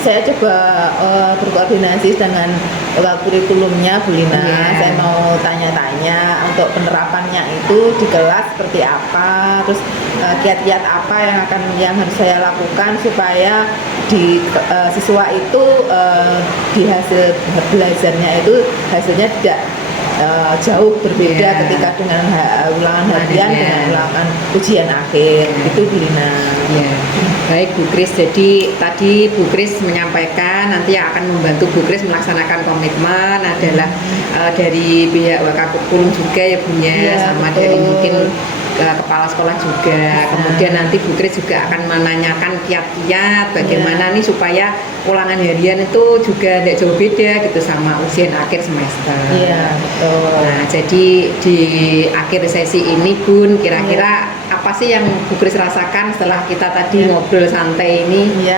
saya coba berkoordinasi dengan kurikulumnya Bu Lina. Saya mau tanya-tanya untuk penerapannya itu di kelas seperti apa, terus kiat-kiat apa yang harus saya lakukan supaya di siswa itu di hasil belajarnya itu hasilnya tidak jauh berbeda ketika dengan ulangan harian dengan ulangan ujian akhir. Itu Bu Lina. Baik Bu Kris, jadi tadi Bu Kris menyampaikan nanti yang akan membantu Bu Kris melaksanakan komitmen adalah dari pihak Wakakulum juga ya Bu ya, sama dari mungkin kepala sekolah juga. Kemudian nanti Bu Kris juga akan menanyakan kiat-kiat bagaimana nih supaya ulangan harian itu juga tidak jauh beda gitu sama ujian akhir semester. Iya, betul. Nah, jadi di akhir sesi ini Bun, kira-kira apa sih yang Bu Kris rasakan setelah kita tadi ngobrol santai ini?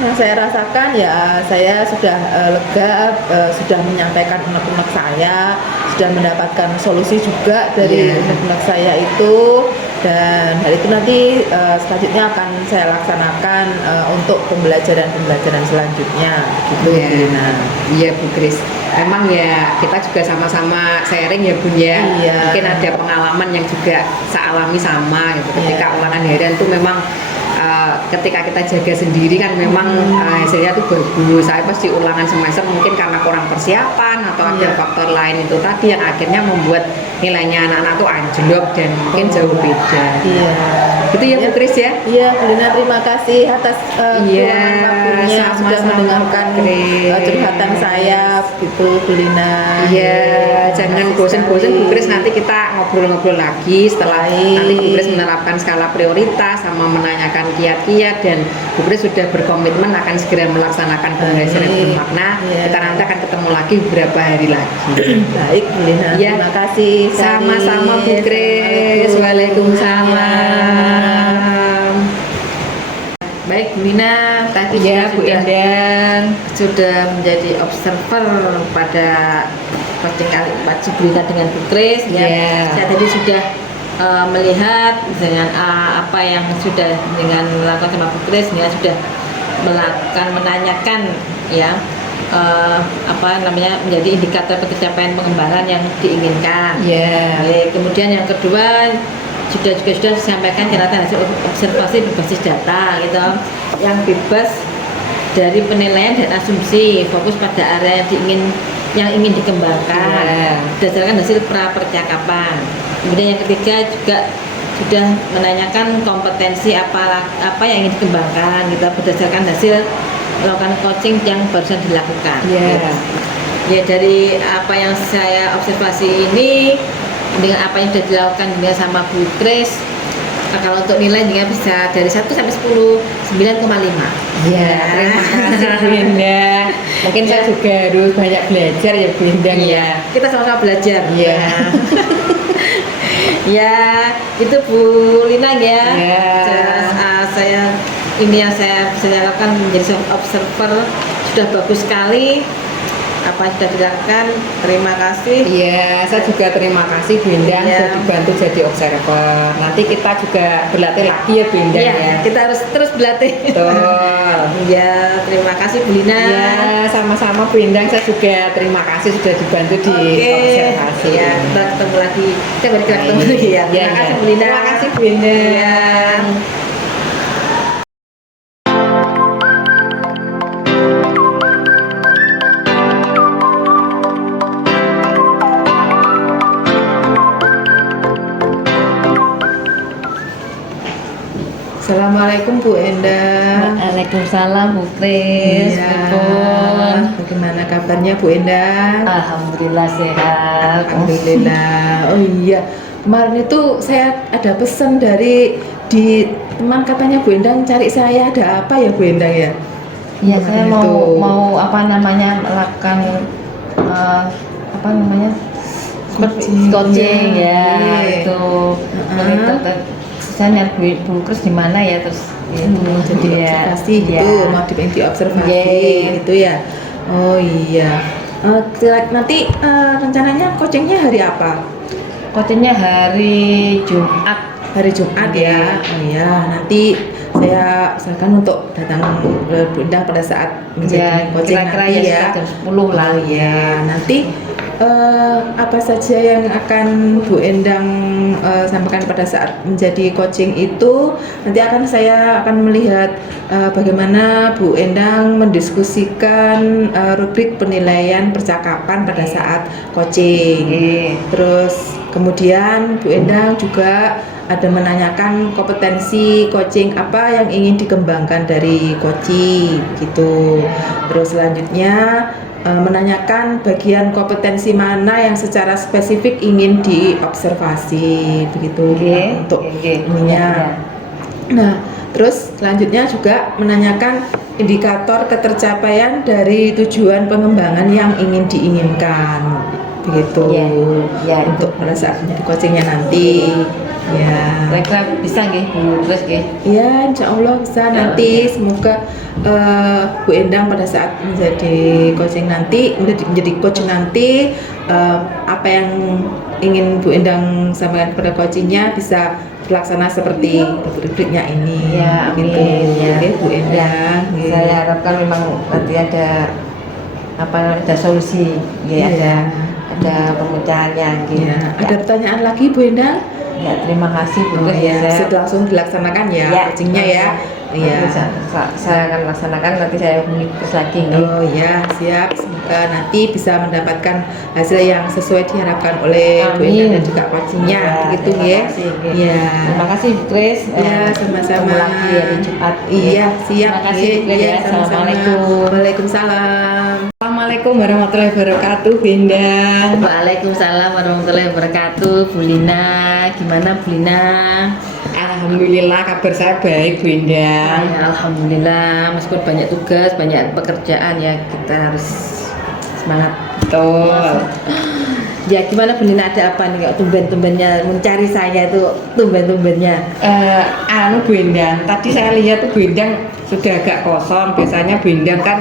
Yang saya rasakan ya saya sudah lega, sudah menyampaikan unek-unek saya, sudah mendapatkan solusi juga dari unek-unek saya itu, dan hal itu nanti selanjutnya akan saya laksanakan untuk pembelajaran selanjutnya gitu. Iya Bu Kris. Memang ya kita juga sama-sama sharing ya Bun ya. Mungkin ada pengalaman yang juga saya alami sama gitu. Ketika ulangan harian itu memang ketika kita jaga sendiri kan memang hasilnya tuh bagus. Saya pasti ulangan semester mungkin karena kurang persiapan atau ada faktor lain itu tadi yang akhirnya membuat nilainya anak-anak tuh anjlok dan mungkin jauh beda. Itu ya Bu Kris ya. Iya, Bu Lina terima kasih atas Iya, waktunya sudah sama-sama, mendengarkan Bu Kris. curhatan saya gitu Bu Lina. Iya, jangan bosen-bosen Bu Kris, nanti kita ngobrol-ngobrol lagi setelah Baik. nanti Bu Kris menerapkan skala prioritas sama menanyakan kiat-kiat, dan Bu Kris sudah berkomitmen akan segera melaksanakan pembelajaran yang Baik. bermakna. Iya. Kita nanti akan ketemu lagi beberapa hari lagi. Baik Bu Lina, Iya. terima kasih. Sama-sama Bu Kris. Waalaikumsalam. Baik Bu Lina, tadi Ya, Bu sudah Endang. sudah menjadi observer pada coaching kali 4 Bu Lina dengan Bu Kris ya. Ya. Saya tadi sudah melihat dengan apa yang sudah dengan melakukan sama Bu Kris ya, sudah melakukan menanyakan ya apa namanya menjadi indikator pencapaian pengembangan yang diinginkan. Ya. Baik, kemudian yang kedua sudah disampaikan ternyata hasil observasi berbasis data gitu, yang bebas dari penilaian dan asumsi, fokus pada area yang ingin dikembangkan Ya. berdasarkan hasil pra percakapan. Kemudian yang ketiga juga sudah menanyakan kompetensi apa yang ingin dikembangkan gitu berdasarkan hasil melakukan coaching yang barusan dilakukan. Ya. Ya, dari apa yang saya observasi ini dengan apa yang sudah dilakukan dengan sama Bu Kris, kalau untuk nilai juga bisa dari 1 sampai 10 9,5. Ya, terima kasih Bu Endang. Mungkin saya juga harus banyak belajar ya Bu Endang ya. Iya, kita sama-sama belajar. Iya. Ya, itu Bu Lina ya. Ya. Jelas, ini yang saya bisa lakukan menjadi observer sudah bagus sekali. Apa yang sudah dilakukan, terima kasih. Iya, saya juga terima kasih Bu Endang Iya. sudah dibantu jadi observer. Nanti kita juga berlatih lagi ya Bu Endang Iya, ya. kita harus terus berlatih. Betul. Ya, terima kasih Bu Lina. Iya, sama-sama Bu Endang, saya juga terima kasih sudah dibantu di observasi. Ya, kita ketemu lagi. Kita ketemu lagi ya. Iya, Terima kasih iya. Bu Lina. Terima kasih Bu Endang. Iya. Assalamualaikum Bu Endang. Waalaikumsalam Bu Kris. Iya. Betul. Bagaimana kabarnya Bu Endang? Alhamdulillah sehat. Alhamdulillah. Oh iya, kemarin itu saya ada pesan di teman, katanya Bu Endang cari saya, ada apa ya Bu Endang ya? Iya, saya Kemarin mau itu. apa namanya melakukan apa namanya coaching ya Iya. itu. Heeh. Saya nyari Bu Kris di mana ya, terus itu Jadi observasi gitu, mau dibantu observasi Iya. gitu ya. Oh iya. Nanti rencananya coachingnya hari apa? coachingnya hari Jumat. Hari Jumat ya. Oh iya, nanti saya usahakan untuk datang Bu Endang pada saat menjadi Ya, coaching kira-kira nanti ya ya. sekitar jam 10 lah. Oh iya, nanti apa saja yang akan Bu Endang sampaikan pada saat menjadi coaching itu, nanti saya akan melihat bagaimana Bu Endang mendiskusikan rubrik penilaian percakapan pada saat coaching. Terus kemudian Bu Endang juga ada menanyakan kompetensi coaching apa yang ingin dikembangkan dari coaching gitu. Terus selanjutnya menanyakan bagian kompetensi mana yang secara spesifik ingin diobservasi begitu untuk ininya. Nah, terus selanjutnya juga menanyakan indikator ketercapaian dari tujuan pengembangan yang ingin diinginkan begitu. Ya, Untuk pada saat menjadi coachingnya nanti. Ya. Kira-kira bisa nggih Bu Kris nggih? Ya, insya Allah bisa nanti. Semoga Bu Endang pada saat menjadi coaching nanti, menjadi coach nanti, apa yang ingin Bu Endang sampaikan pada coachingnya bisa terlaksana seperti rubriknya ini. Ya, gitu. amin. Ya. Oke, Bu Endang. Ya, saya harapkan memang nanti ada ada solusi, Iya. ada pemecahannya gitu. Ya. Ada pertanyaan lagi Bu Endang? Ya, terima kasih Bu Grace, ya, saya sudah langsung dilaksanakan ya, Ya, coachingnya ya. Iya. Saya akan laksanakan, nanti saya hubungi Bu Grace lagi nih. Oh ya, siap. Semoga nanti bisa mendapatkan hasil yang sesuai diharapkan oleh Bu Amin. Indah dan juga coachingnya, begitu terima ya. kasih, Bu. Iya. Terima kasih Bu Grace. Ya, sama-sama. Ketemu lagi hari Jumat. Iya, siap. Terima kasih, Bu Grace, Iya, ya. sama-sama. Assalamualaikum. Waalaikumsalam. Assalamualaikum warahmatullahi wabarakatuh, Bu Indah. Waalaikumsalam warahmatullahi wabarakatuh. Bu Lina, gimana Bu Lina? Alhamdulillah kabar saya baik, Bu Indah. Ya, alhamdulillah, meskipun banyak tugas, banyak pekerjaan ya, kita harus semangat. Betul. Ya, gimana Bu Lina, ada apa nih kok tumben-tumbennya mencari saya itu, tumben-tumbennya? Bu Endang, tadi saya lihat tuh Bu Endang sudah agak kosong. Biasanya Bu Endang kan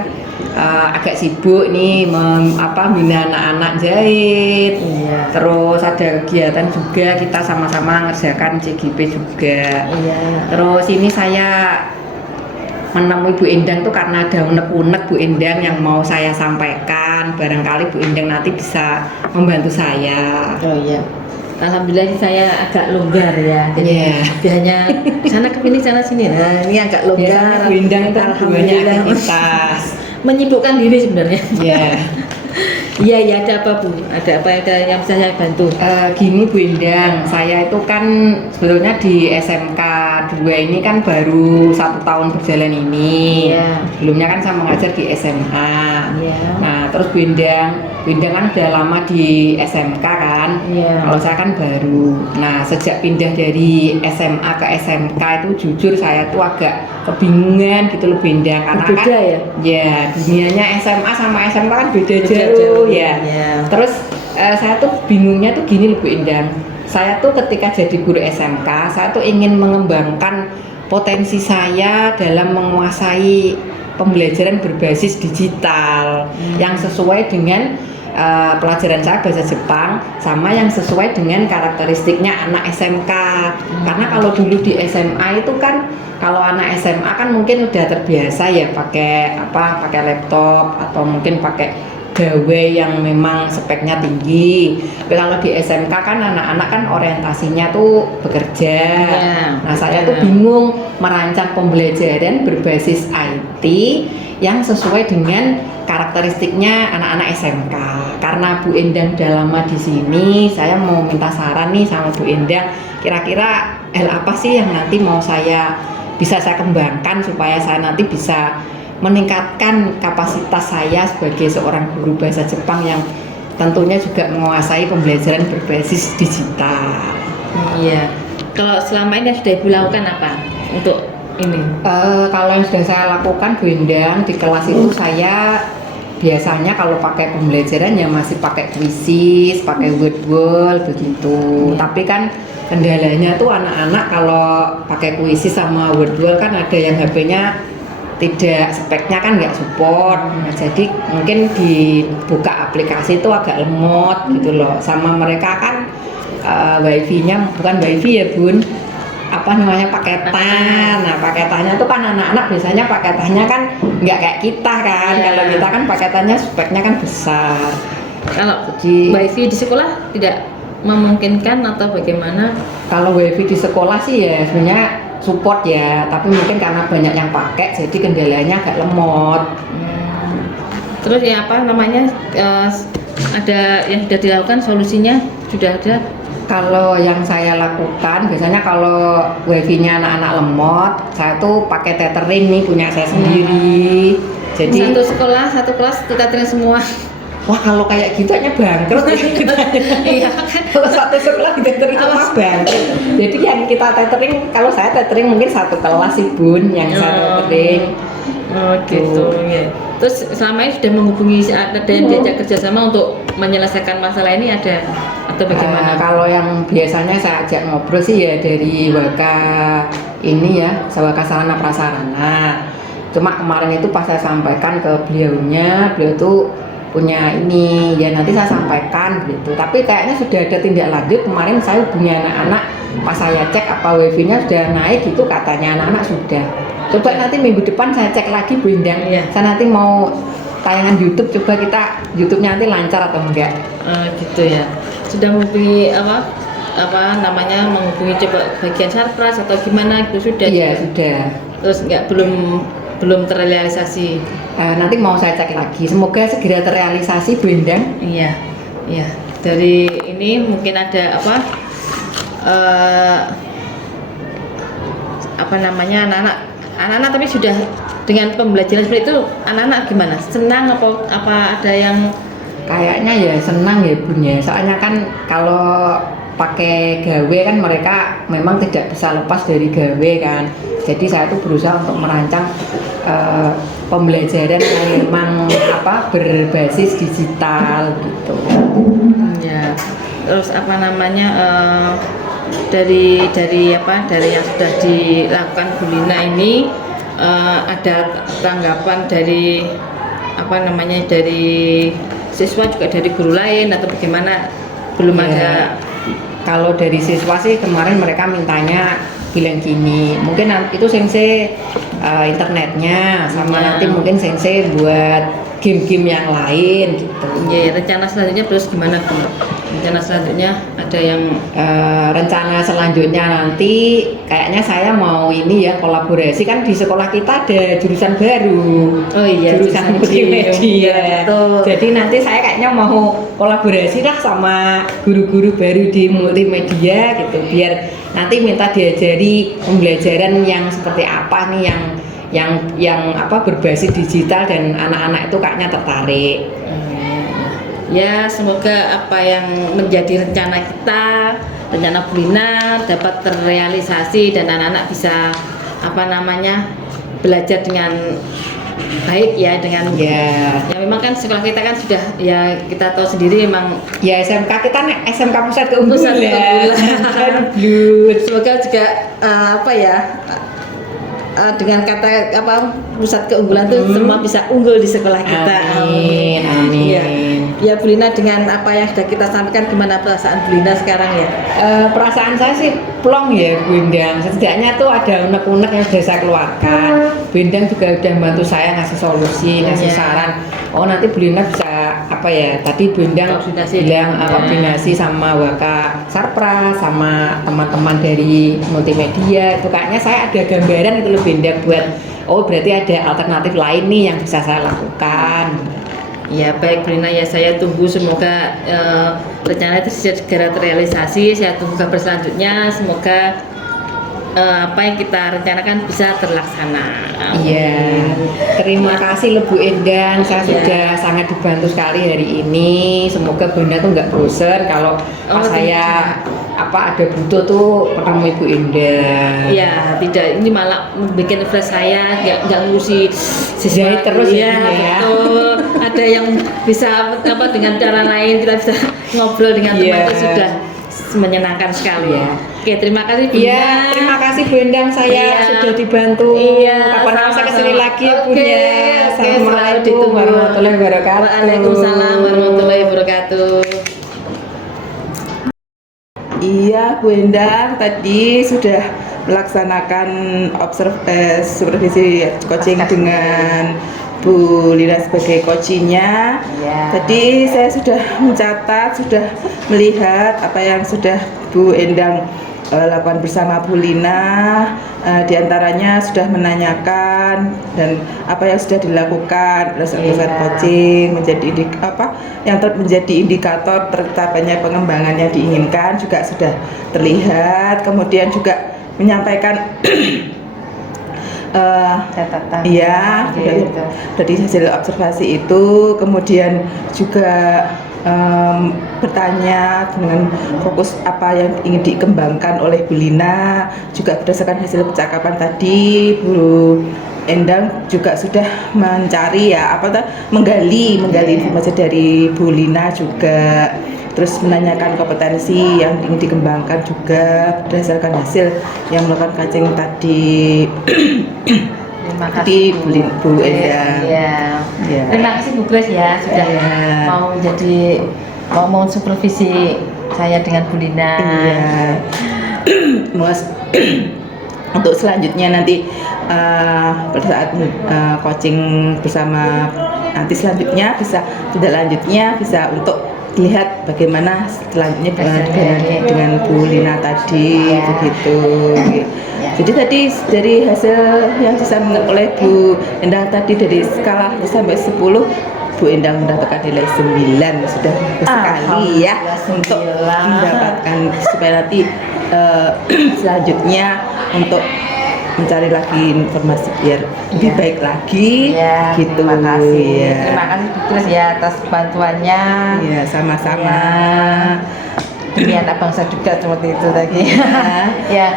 agak sibuk nih bina anak-anak jahit. Iya. Terus ada kegiatan juga, kita sama-sama ngerjakan CGP juga. Iya. Terus ini saya menemui Bu Endang tuh karena ada unek-unek Bu Endang yang mau saya sampaikan. Barangkali Bu Endang nanti bisa membantu saya. Oh iya. Alhamdulillah ini saya agak longgar ya. Jadi Iya. biasanya sana kemini sana sini. Nah, ini agak longgar. Biasanya Bu Endang itu banyak Alhamdulillah. aktivitas. Menyibukkan diri sebenarnya. Ya. Iya, iya, ada apa Bu? Ada apa yang bisa saya bantu? Gini Bu Endang, saya itu kan sebetulnya di SMK 2 ini kan baru 1 tahun berjalan ini. Iya. Sebelumnya kan saya mengajar di SMA. Iya. Nah terus Bu Endang kan udah lama di SMK kan. Iya. Kalau saya kan baru. Nah sejak pindah dari SMA ke SMK itu jujur saya tuh agak kebingungan gitu loh Bu Endang. Karena Beda kan, ya? ya dunianya SMA sama SMK kan beda Beda jauh jauh, ya. iya. Terus saya tuh bingungnya tuh gini loh Bu Endang. Saya tuh ketika jadi guru SMK, saya tuh ingin mengembangkan potensi saya dalam menguasai pembelajaran berbasis digital yang sesuai dengan pelajaran saya bahasa Jepang sama yang sesuai dengan karakteristiknya anak SMK. Karena kalau dulu di SMA itu kan kalau anak SMA kan mungkin udah terbiasa ya pakai laptop atau mungkin pakai gawai yang memang speknya tinggi. Tapi kalau di SMK kan anak-anak kan orientasinya tuh bekerja. Nah saya tuh bingung merancang pembelajaran berbasis IT yang sesuai dengan karakteristiknya anak-anak SMK. Karena Bu Endang udah lama di sini, saya mau minta saran nih sama Bu Endang. Kira-kira hal apa sih yang nanti mau bisa saya kembangkan supaya saya nanti bisa meningkatkan kapasitas saya sebagai seorang guru bahasa Jepang yang tentunya juga menguasai pembelajaran berbasis digital. Iya. Kalau selama ini yang sudah Ibu lakukan apa untuk ini? Kalau yang sudah saya lakukan Bu Endang di kelas itu saya biasanya kalau pakai pembelajaran ya masih pakai Quizzes, pakai Wordwall begitu. Tapi kan kendalanya tuh anak-anak kalau pakai Quizzes sama Wordwall kan ada yang HP-nya tidak, speknya kan nggak support. Nah, jadi mungkin dibuka aplikasi itu agak lemot gitu loh. Sama mereka kan wifi-nya bukan wifi ya Bun, paketan. Nah paketannya tuh kan anak-anak biasanya paketannya kan nggak kayak kita kan. Kalau kita kan paketannya speknya kan besar. Kalau Jadi wifi di sekolah tidak memungkinkan atau bagaimana? kalau wifi di sekolah sih ya sebenarnya support ya, tapi mungkin karena banyak yang pakai jadi kendalanya agak lemot. Terus ya apa namanya, ada yang sudah dilakukan solusinya, sudah ada? Kalau yang saya lakukan biasanya kalau wifi-nya anak-anak lemot, saya tuh pakai tethering nih punya saya sendiri. Jadi Satu kelas kita tering semua. wah kalau kayak gitu hanya bangkrut ya kita. Iya. Kalau satu sekolah tethering semua bangkrut. Jadi yang kita tethering, kalau saya tethering mungkin satu kelas sih Bun yang saya tethering. Oh gitu. Ya. Terus selama ini sudah menghubungi ada yang diajak kerjasama untuk menyelesaikan masalah ini ada atau bagaimana? Kalau yang biasanya saya ajak ngobrol sih ya dari Waka ini ya, Waka Sarana Prasarana. Cuma kemarin itu pas saya sampaikan ke beliaunya, beliau tuh punya ini ya nanti saya sampaikan gitu. Tapi kayaknya sudah ada tindak lanjut. Kemarin saya hubungi anak-anak, pas saya cek apa wifi-nya sudah naik gitu, katanya anak-anak sudah. Coba nanti minggu depan saya cek lagi Bu Endang. Iya. Saya nanti mau tayangan YouTube, coba kita YouTube-nya nanti lancar atau enggak. Gitu ya. Sudah menghubungi apa? apa namanya menghubungi coba bagian sarpras atau gimana itu sudah? Iya sudah. Terus belum terrealisasi. Nanti mau saya cek lagi. Semoga segera terrealisasi Bu Endang. Iya, iya. Dari ini mungkin ada apa namanya anak-anak tapi sudah dengan pembelajaran seperti itu anak-anak gimana? Senang apa ada yang Kayaknya ya senang ya Bun ya. Soalnya kan kalau pakai gawe kan mereka memang tidak bisa lepas dari gawe kan. Jadi saya tuh berusaha untuk merancang pembelajaran yang memang berbasis digital gitu. ya? Terus apa namanya dari yang sudah dilakukan Bu Lina ini ada tanggapan dari dari siswa juga dari guru lain atau bagaimana? Belum Ya. ada. Kalau dari siswa sih kemarin mereka mintanya bilang gini, mungkin itu sensei internetnya sama Ya. nanti mungkin sensei buat game-game yang lain gitu. Ya, rencana selanjutnya terus gimana Bu? Rencana selanjutnya ada yang Rencana selanjutnya nanti kayaknya saya mau ini ya kolaborasi, kan di sekolah kita ada jurusan baru. Oh iya, jurusan multimedia. Iya, betul. Jadi nanti saya kayaknya mau kolaborasi lah sama guru-guru baru di multimedia gitu, biar nanti minta diajari pembelajaran yang seperti apa nih yang berbasis digital dan anak-anak itu kayaknya tertarik. Ya, semoga apa yang menjadi rencana kita, rencana Bu Lina dapat terrealisasi dan anak-anak bisa belajar dengan baik ya, dengan Ya. ya memang kan sekolah kita kan sudah ya kita tahu sendiri memang Ya SMK kita nih SMK Pusat Keunggulan. Pusat Keunggulan. Blut. semoga juga dengan kata pusat keunggulan itu semua bisa unggul di sekolah kita. Amin, amin. Ya, ya Bu Lina, dengan apa yang sudah kita sampaikan, gimana perasaan Bu Lina sekarang ya? Perasaan saya sih plong ya Bu Endang. Setidaknya tuh ada unek-unek yang sudah saya keluarkan. Bu Endang juga udah bantu saya ngasih solusi, ngasih Iya. saran. Oh nanti Bu Lina bisa tadi Bu Endang Koordinasi. bilang Iya. koordinasi sama Waka Sarpras sama teman-teman dari multimedia. Itu kayaknya saya ada gambaran itu Bu Endang buat berarti ada alternatif lain nih yang bisa saya lakukan. Ya baik Bu Lina, ya saya tunggu semoga rencana itu segera terrealisasi. Saya tunggu kabar selanjutnya, semoga apa yang kita rencanakan bisa terlaksana. Iya, terima kasih loh Bu Endang. Saya Iya. sudah sangat dibantu sekali hari ini. Semoga Bunda tuh nggak bosan kalau pas saya ada butuh tuh ketemu Ibu Endang. Ya tidak, ini malah bikin fresh saya, nggak ngurusi Jahit terus ya, ya. betul. Ada yang bisa dengan cara lain kita bisa ngobrol dengan teman Iya. itu sudah menyenangkan sekali. Iya. Oke, terima kasih Bu Iya, Lina. terima kasih Bu Endang, saya Iya. sudah dibantu. Iya, Kapan saya kesini sama-sama. lagi ya Oke, Bunda. oke, selalu Assalamualaikum ditunggu. warahmatullahi wabarakatuh. Waalaikumsalam warahmatullahi wabarakatuh. Iya, Bu Endang tadi sudah melaksanakan supervisi coaching dengan Bu Lina sebagai coachingnya. Iya. Tadi saya sudah mencatat, sudah melihat apa yang sudah Bu Endang lakukan bersama Bu Lina. Di antaranya sudah menanyakan dan apa yang sudah dilakukan berdasarkan coaching menjadi indikator tercapainya pengembangan yang diinginkan juga sudah terlihat. Kemudian juga menyampaikan Catatan. iya, Gitu. dari hasil observasi itu, kemudian juga bertanya dengan fokus apa yang ingin dikembangkan oleh Bu Lina, juga berdasarkan hasil percakapan tadi Bu Endang juga sudah mencari menggali informasi dari Bu Lina juga, terus menanyakan kompetensi yang ingin dikembangkan juga berdasarkan hasil yang melakukan coaching tadi. Terima Di kasih Bu Endang. Ya. Ya. Terima kasih Bu Grace ya sudah Iya. mau supervisi saya dengan Bu Lina. Iya. Mas, untuk selanjutnya nanti pada saat coaching bersama nanti selanjutnya bisa tidak lanjutnya bisa untuk lihat bagaimana selanjutnya dengan Bu Lina tadi begitu. Jadi tadi dari hasil yang disampaikan oleh Bu Endang tadi dari skala 1 sampai 10, Bu Endang mendapatkan nilai 9, sudah bagus sekali ya untuk mendapatkan supaya nanti selanjutnya untuk mencari lagi informasi biar lebih baik lagi gitu. Terima kasih. Ya. Terima kasih Bu Grace ya atas bantuannya. Ya, sama-sama. Demikian abang saya juga seperti itu tadi. Ya. Ya.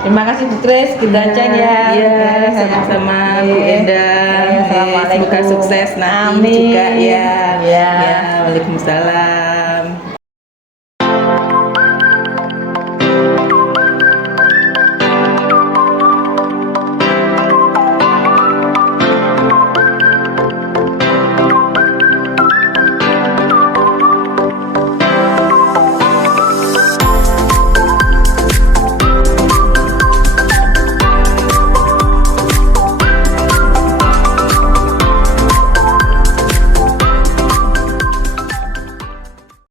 Terima kasih Bu Grace, kita cek ya. Iya, sama-sama Bu Endang. Assalamualaikum. Semoga sukses nanti Amin. juga ya. Ya. Waalaikumsalam.